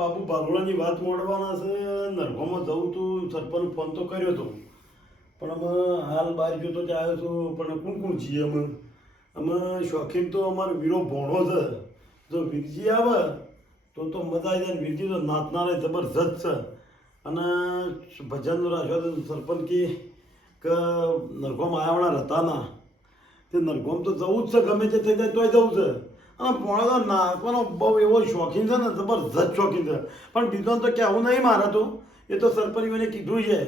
બાબુ બારોડાની વાત મોડવાના છે, નરભામાં જવું તું સરપંચ ફોન તો કર્યો તો. પણ અમે હાલ બહાર ગયો તો આવ્યો છું પણ કોણ કોણ છીએ અમે? અમે શોખીન તો અમારો વીરો ભોણો છે. જો વીરજી આવે, તો તો મજા આવી જાય. વીરજી તો નાચનારે જબરજસ્ત છે. અને ભજનનો રાખ્યો સરપંચ કી, કે નરગોમ આવ્યાવાળા હતા ના. તે નરગોમ તો જવું જ છે, ગમે તે થઈ જાય તોય જવું છે. અને પોણો તો નાચવાનો બહુ એવો શોખીન છે ને, જબરજસ્ત શોખીન છે. પણ બીજો તો કહેવું નહીં મારે તો. એ તો સરપંચ મને કીધું છે.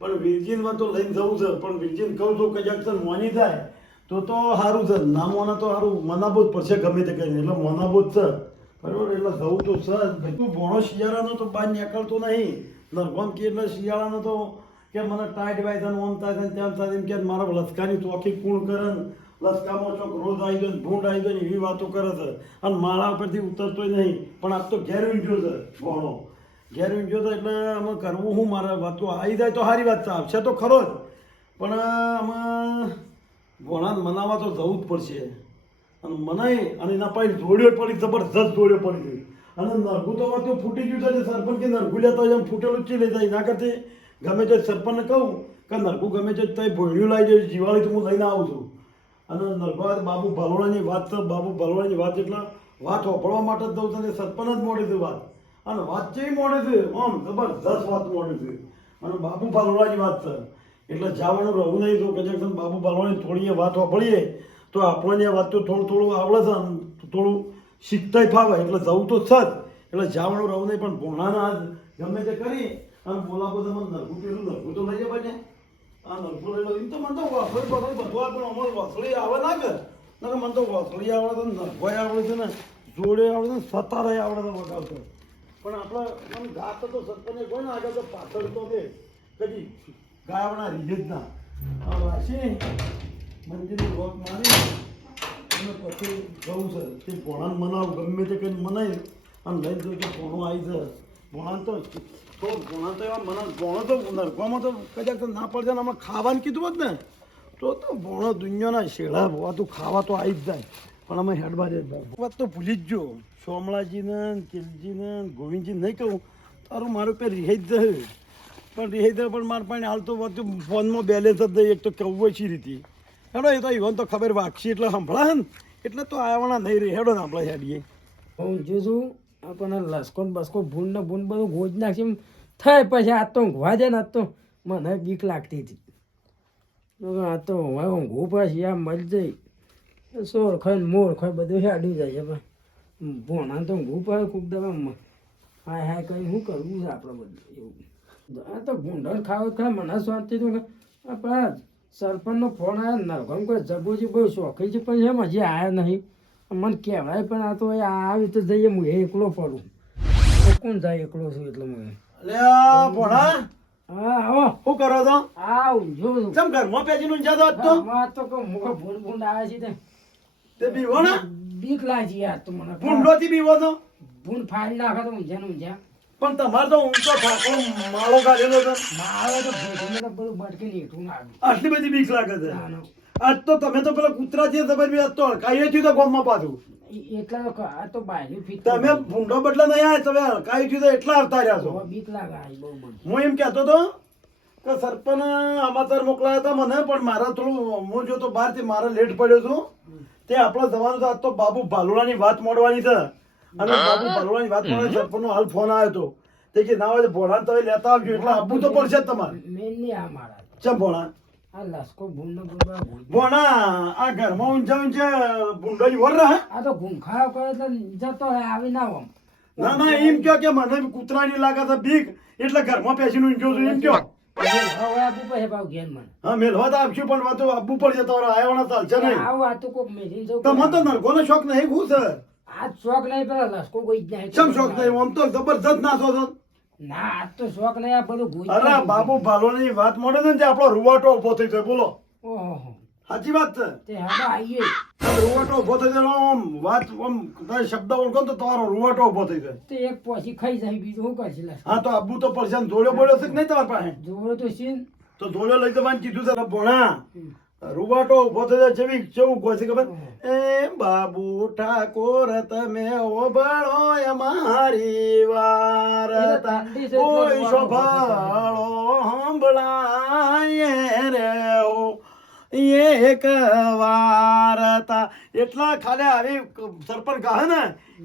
પણ વિરજીનમાં તો લઈને જવું છે. પણ વિરજીન કહું છું કે જંક્શન મોની થાય, તો તો સારું છે. ના મોને તો સારું મનાબૂત પડશે ગમે તે કરીને. એટલે મનાબૂત છે. બરાબર? એટલે જવું તો છે તું ભોણો શિયાળાનો તો બહાર નીકળતો નહીં. નરગોમ કે એટલે શિયાળાનો તો કે મને ટાઈટ વાય થાય ઓમ થાય તેમ થાય એમ કે મારા લસકાની ચોખી કુણ કરે લસકામાં ચોક રોજ આવી ગયો ને ભૂંડ આવી જાય એવી વાતો કરે છે. અને માળા પરથી ઉતરતોય નહીં. પણ આ તો ઘેર ઊંઘ્યો છે, ભણો. ઘેર ઊંઘ્યો તો એટલે અમે કરવું શું મારા? વાતો આવી જાય તો સારી વાત છે. આવશે તો ખરો જ. પણ આમાં ભોણાને મનાવવા તો જવું જ પડશે. અને મનાય અને એના પાસે જોડ્યો પડી, જબરજસ્ત જોડ્યો પડી ગઈ. અને નરગું તો વાતો ફૂટી ગયું છે. સરપંચ કે નરગું લેતા હોય એમ ફૂટેલું જ લઈ જાય. એના કરતી ગમે તે સરપંચને કહું કે નરગું ગમે તે તઈ ભોળ્યું લાવી જાય જીવાળી તો હું લઈને આવું છું. અને નરગા બાબુ ભલોડાની વાત છે બાબુ ભલોડાની વાત એટલે વાત વાપરવા માટે જ દઉં છું, અને જ મોડી છે વાત. અને વાત જેવી મોડે છે, આમ જબરજસ્ત વાત મોડી છે. અને બાબુ ભલોડાની વાત છે. એટલે જવાનું રહું નહીં તો કદાચ બાબુ ભલોડાની થોડી વાત વાપરીએ, તો આપણને વાત તો થોડું થોડું આવડે છે આમ થોડું શીખતાય ફાવે. એટલે જવું તો છે જ. એટલે જવાનું રહું નહીં, પણ ભોણાના આજ ગમે તે કરી અને બોલાવો તમને મને નરકું પેલું તો આ એમ તો મને તો વાસળી બસળી બધું પણ અમારે વાસળી આવે ના કે? મને તો વાસળી આવડે તો નરકોય આવડે છે ને, જોડે આવડે ને, સતારે આવડે તો. પણ આપણે આમ ગાત તો સત્તરને કોઈ ને આગળ તો પાછળ તો દે કદી ગાયવાના રીજે જ ના. આ વાસી મંદિરની રોક મારી પછી જવું છે. તે ભોણાને મનાવ, ગમે તે કંઈ મનાય. અને લઈ જવું તો ભોણો આવી છે ભોણાને તો તો ભોણા તો એવા મને ભોણો તો નરકવામાં તો કદાચ તો ના પડશે ને આમાં ખાવાનું કીધું હોત ને, તો તો ભોણો દુનિયાના શેડા હોવા તો ખાવા તો આવી જ જાય. પણ અમે હેડવા દે વાત તો ભૂલી જ જો. સોમળાજીને કિલજીને ગોવિંદજી નહીં કહું. તારું મારું પે રિહાઈ જ પણ રિહાઈ પણ મારા પાસે હાલ તો ફોનમાં બેલેન્સ જ નહીં. એક તો કહેવું છે રીતે. હેડો, એ તો ઈવન તો ખબર વાગશે એટલે સંભળા ને. એટલે તો આવવાના નહીં રહે હેડો ને આપણે હેડીએ. હું જો છું આપણને લસકો બસકો ભૂન ને ભૂન બધું ગોજ નાખી થાય પછી આ તો ઊંઘવા દે ને આ તો. મને બીક લાગતી હતી. આ તો હવે ઊંઘવું પછી આ મરી જઈ સોર ખાય મોર ખાય બધું હેડ્યું જાય છે પણ ભોણા તો ઊંઘવું પડે ખૂબ દવા હાય હાય કઈ શું કરવું છે આપણે બધું એવું. આ તો ભૂંડણ ખાવ ખા મને શાંતિ તો સરપંચનો ફોન આવ્યો નરગમ કોઈ જગુજી બહુ શોખી છે પણ એમ હજી આવ્યા નહીં. મને કહેવાય પણ આ તો આવી તો જઈએ હું એકલો પડું. કોણ જાય એકલો છું એટલે હું અલ્યા ભોણા હા આવો શું કરો છો? આવ જો ચમ કર ઘરમાં પેજી નું જાદો આજ તો? આમાં તો કો મુખે ભૂંડ ભૂંડ આવે છે તે. તે બીવો ને? બીક લાજી યાર તો મને. ભૂંડોથી બીવો તો ભૂંડ ફાડી નાખે તો ઊંઝા ને ઊંઝા પણ તમારે તો ઊંચો ઠાકોર માળો કાઢેલો તો માળો તો ભૂંડને તો બધું બટકી નીકળું આટલી બધી બીક લાગે છે. આજ તો તમે તો પેલા કૂતરા છે ખબર બી તો હડકાઈ થયું તો ગામમાં પાછું. એટલા તો આ તો ફીટ તમે ભૂંડો બદલા નહીં આવ્યા તમે અડકાઈ થયું તો એટલા આવતા રહ્યા છો. બીક લાગે આ બહુ હું એમ કહેતો હતો કે સરપંચ અમાતર મોકલાયા હતા મને પણ મારા થોડું હું જો તો બહારથી મારે લેટ પડ્યો છું. તે આપણા જવાનું આજ તો બાબુ ભાલુડાની વાત મોડવાની છે. અને બાબુ ભાલુડાની વાત મોડવાની સરપંચનો હાલ ફોન આવ્યો હતો. તે કે ના હોય તો તમે લેતા આવજો એટલે આપવું તો પડશે જ તમારે. મેન નહીં આ મારા. ચમ ભોળા? આ લસકો ભૂંડો ભૂંડ ભૂંડ. ભોણા આ ઘરમાં ઊંચા ઊંચા ભૂંડોની વર રહે આ તો ઘૂંખાયો કરે એટલે જતો રહે આવી ના આમ ના ના એમ કહો કે મને કૂતરાની લાગે છે બીક એટલે ઘરમાં પેસીને ઊંઘ્યો છું એમ કહો હવે આપું પછી ભાવ ઘેર મને. હા મેલવા તો આપશું પણ વાતો આપવું પડશે તમારે આવ્યાના ચાલશે નહીં. આવું આ તો કોક મેલી જવું તો શોખ નહીં છે આ શોખ નહીં પેલા લસકો કોઈ જ નહીં. શોખ નહીં આમ તો જબરજસ્ત ના છો. ના તો શોખ આ બધું ગુજ અરે બાબુ ભાલોની વાત મોડે ને આપણો રૂવાટો ઊભો થઈ જાય બોલો. ઓહો. સાચી વાત છે? તે હવે આઈએ. રૂવાટો ઊભો થઈ જાય આમ વાત આમ કદાચ શબ્દ ઓળખો તો તમારો રૂવાટો ઊભો થઈ જાય. તે એક પોસી ખાઈ જાય બીજું શું કરશે હા તો આબુ તો પરેશાન ધોળ્યો બોલ્યો છે કે નહીં તમારી પાસે? જોવો તો સીન તો ધોળ્યો લઈ જવાનું કીધું છે ભોણા. રૂવાટો ઊભો થયો જેવી જેવું છે ખબર? એ બાબુ ઠાકોર તમે ઓભળો વારતા ઠંડી છે એટલે કોઈ શોભાળો સંભળાય રે એક વારતા એટલા ખાલી આવી સરપંચ ગાહે ને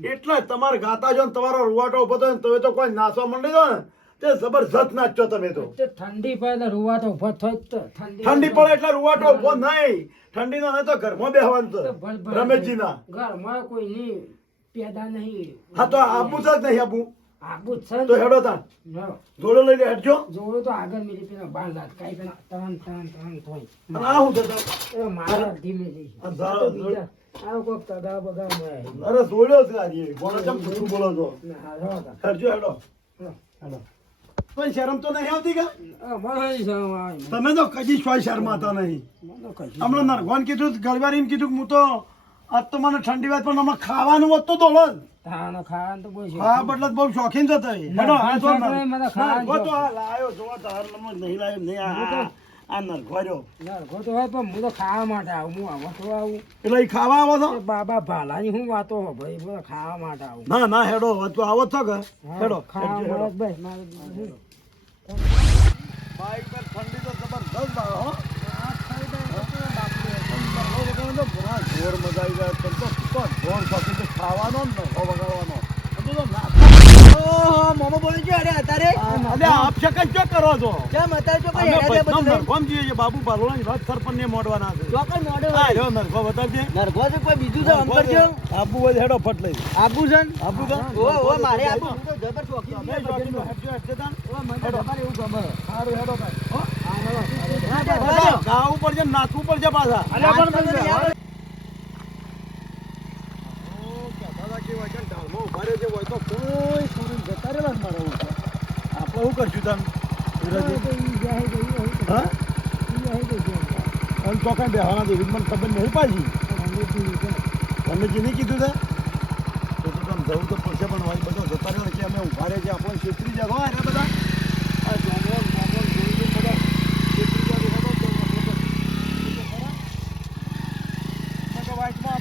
એટલા તમારે ગાતા જો ને તમારો રૂવાટો ઊભો થયો ને તમે તો કોઈ નાસવા માંડી દો ને. તે જબરજસ્ત નાચો તમે તો. ઠંડી પડે એટલે રૂવાટો ઊભો થાય તો. ઠંડી પડે એટલે રૂવાટો ઊભો નહીં. ઠંડી ના તો ઘરમાં બેહવાનું તો. છે રમેશજી ના ઘરમાં કોઈ નહીં. પેદા નહીં. હા તો આપવું છે જ નહીં આપું આબુ છે તો હેડો તા જોડો લઈને હેડજો. જોડો તો આગળ મિલી પેલા બાર લાત કાઈ પેલા ત્રણ ત્રણ ત્રણ થોય આ હું તો? એ મારા ધીમે જઈ આ ધારો- બીજા. આ કોક તગા બગા મળે. અરે જોડ્યો છે આજે. કોને કેમ બોલો છો? હેડજો હેડો. હેડો. કોઈ શરમ તો નહીં આવતી કે. તમે તો કદી કોઈ શરમાતા નહીં. હમણાં નરગોન કીધું ગળવારીને કીધું કે હું તો આજ તો મને ઠંડી વાત પણ હમણાં ખાવાનું વધતો તો દોડો જ હા બદલે બહુ શોખીન થતો લાયો તાર નહીં લાયો નહીં આ. આ- આ નરગો રહ્યો. નરગો તો હોય પણ હું તો ખાવા માટે આવું હું આવો તો આવું. એટલે એ ખાવા આવો છો? બાબા ભાલાની હું વાતો હો ભાઈ બોલો ખાવા માટે આવું. ના ના હેડો તો આવો છો કે હેડો ખાવા. ભાઈ મારે બાઈક પર ઠંડી તો જબરદસ્ત આવે હો. જોર મજા આવી જાય તો થશે તો ખાવાનો જ નખો વગાડવાનો. બધું તો ના ઓહો, મોમો બોલું છું અરે અત્યારે અલે આપ શકન ક્યાં કરો છો. કેમ અત્યારે ચોક્કસ અમે હેડા છે બધું નરગોમ જઈએ છીએ બાબુ બાલોડાની વાત સરપંચને મોડવાના છે. ચોક્કસ મોઢે આ હોય. નરગો બતાવજે. નરગો છે કોઈ બીજું છે આમ કરજો આબુ હોય હેડો ફટ લઈ આબુ છે? આબુ કા? ઓ ઓ મારે આબુ તો જબર શોખીન તમે છું શોખીન ભજનનો. હેડજો, હેડજો તાન. ઓ, મને જબર એવું ગમે. સારું હેડો ભાઈ. હો. હા, તે બધા ભાજો. ગાવું પડશે ને નાચવું પાછા. અલ્યા પણ ઓ, કહેતા હતા કે વચન ઢાળમાં ઊભા રહેજે, હોય તો કોઈ રહેલા જ મારા ઉપર. આપણે શું કરશું તાન? વિરાજી? ઈ જાય તો ઈ હોય હા? અને તો કાંઈ બેહવાના મને ખબર નહીં પાછી? તમે જેને કીધું છે તો તો તમે જવું તો પડશે પણ હોય બધો જતા રહે કે અમે ઊભા રહે છે આપણને છેતરી બધા. આ જોમોન મોમોન જોઈને બધા. છેતરી આપણે તો વાઇટમાં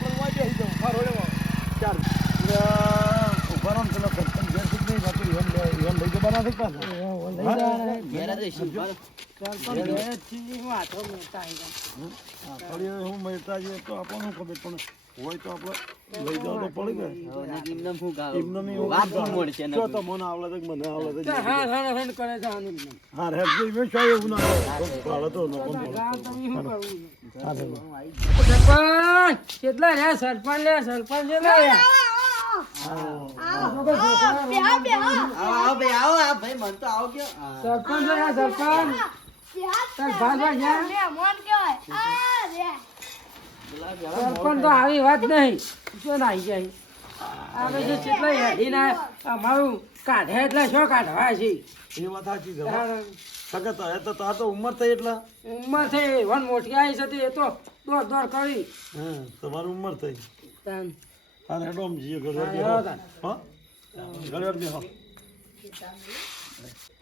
રે. સરપંચ કેટલા રહ્યા સરપંચ લે સરપંચ કેટલા તો આવો વાત નહીં શું આવી જાય આપણે જો અમારું કાઢે એટલે શું કાઢવા છે એ વાત સાચી તો ઉંમર થઈ એટલે ઉંમર થઈ વન મોટી આવી છે એ તો દોડ દોડ કરી તમારી ઉંમર થઈ તાન હેડો આમ જઈએ ઘરે હા, બેહો. તાન. હા? ઘરે બેહો.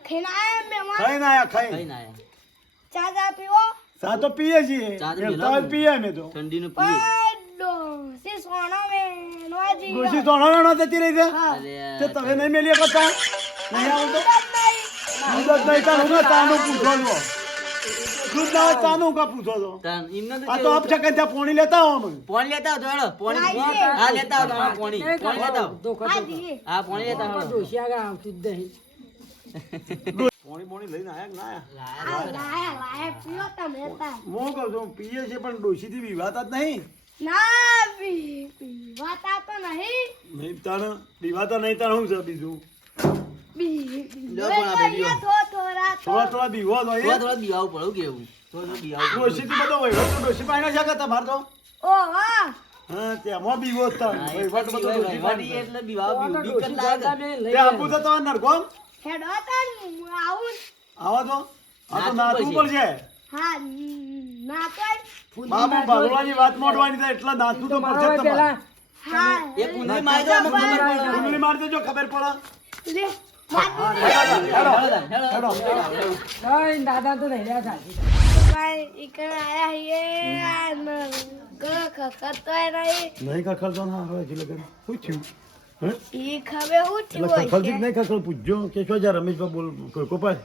ખીનાય ખાઈ ના આયા ખાઈ કઈ ના આયા. ચા ચા પીવો? ચા તો પીએ છીએ. ચા તો ને. પીએ અમે તો. ઠંડીનું પીએ. પડો. સી સોના મે નોજી ડોશી તો હણા જતી રહી છે? અરે તે તમે નહીં મેલી કરતા નહીં આવતો? જ નહીં તાર હું ચાનું પૂછો છો દૂધ ના હોય ચાનું કા પૂછો છો. તાન એમને તો આ તો આપ કેવું? ત્યાં પોણી લેતા આવો અમે પોણી લેતા આવો તો પોણી હા લેતા આવો તમારે પોણી. પોણી લેતા આવો. તો આ દીએ હા પોણી લેતા આવો. ડોશી આગળ આવતું જ નહીં. પોણી પોણી લઈને આયા ના આયા? લાયા લાયા. પીવો તમે તા હું કહું છું પીએ છે પણ ડોશીથી વિવાતા જ નહીં. ના પીવાતા તો નહીં. નહીં તાણ વિવાતા નહીં તાણ શું છે બીજું? બી લો પણ આ બેબીઓ. થો થોડા થોડા થોડા બીવો થોડા થોડા બીવાવું પડે કેવું થોડું થોડું બીવાવું પડે. ડોશીથી બધો વહીવટ તો ડોશી પાસે છે કે તમારે તો? હા હા તેમાં બીવો જ વહીવટ બધો એટલે ડોશી વહીવટી પાસે. એટલે બીવાવું તો બીવું. બીક જ ડોશી લાગે. દાદા બે લઈ તે આપું તો તમારે નરકોમ હેડો તાન આવું. આવો તો. આ તો નાચવું નાચવું પડશે. હા ના તો બાબુ ભગવાનની વાત મોડવાની થાય એટલે તો પડશે તમારે. હા. એ પડે. મારી દેજો ખબર પડે. લે. દાદા તો નહીં રહ્યા નહીં નહીં ખખડતો ના હવે હજી લગન. શું થયું? હે? ઈ ખબર હું એટલે થયું ખખડતી નહીં ખખડ પૂછજો. કે શું જા રમેશભાઈ બોલ કોઈ કોપાય?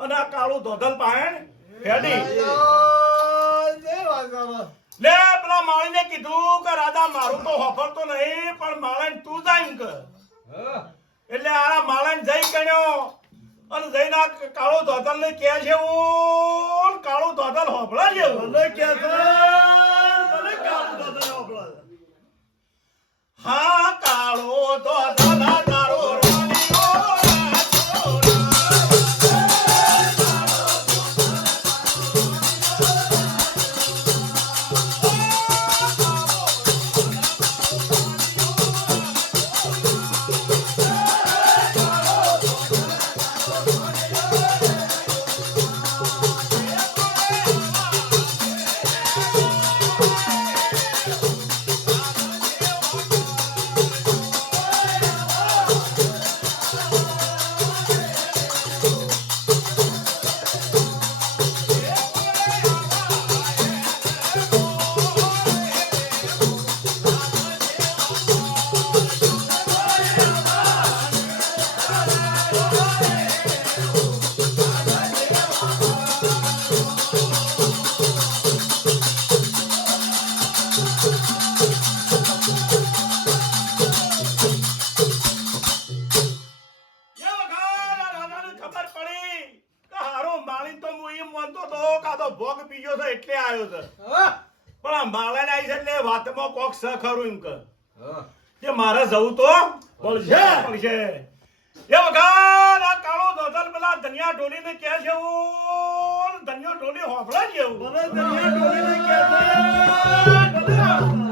અને આ કાળું ધોધલ પાહેણ ફેડી લે પેલા માળીને કીધું કે રાધા મારું તો હોફરતો નહીં પણ માળન તું જાય એમ કર. એટલે આ માળન જઈ કણ્યો અને જઈને આ કાળો ધોધલ ને કે છે હું કાળો ધોધલ હોફળા છે. મને કે છે મને કાળો ધોધલ હોફળા હા કાળો ધોધલ માનતો તો કાતો ભોગ પીજો છે એટલે આવ્યો છે. પણ આ માળાને આવી છે એટલે વાતમાં કોક સ ખરું એમ કર કે મારે જવું તો પડશે પડશે એ વખત આ કાળો ધોધલ પેલા ધનિયા ઢોલીને કે છે "ઓ, ધનિયો ઢોલી હોફળા છે ધનિયા ઢોલી ધનિયા કે છે